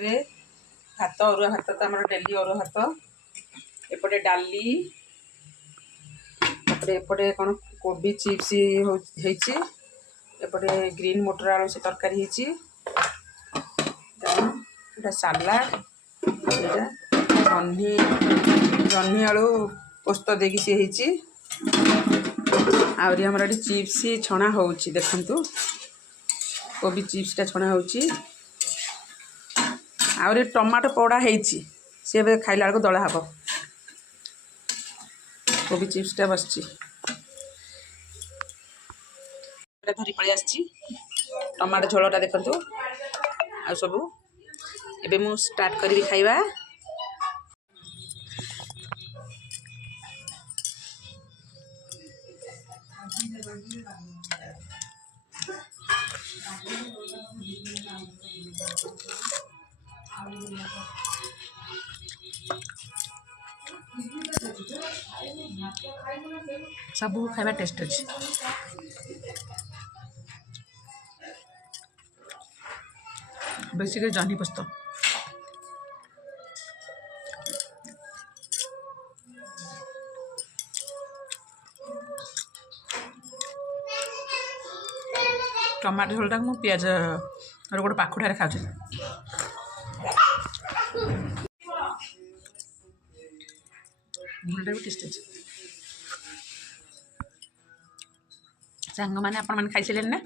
भात अरुआ भात तो आम डेली अरुआ भात एपटे डाली एपटे कौन कोबी चिप्स एपटे ग्रीन मटर आलू से तरकारी सालाड जह्नी जह्नी आलू पोस्त देकी सी आहरी आमर ये चिप्स छणा हो देखु कोबी चिप्सटा छणा हो आहरी टमाटो पोड़ा सी खाइला बेलू दला हम कोबी चिप्सटा बस धरी पलि आसी टमाटो झोलटा देखु आ सबू एबे मु स्टार्ट करी खाइबा। सबू खाइबा टेस्ट अच्छी बेसिकली जह्नी पोस्त टमाटो झोलटा मु पियाज गोटे पाखुड़े खाऊँ झोलटा भी टेस्ट अच्छे सांग मैंने आपण मैंने खाई सारे ना।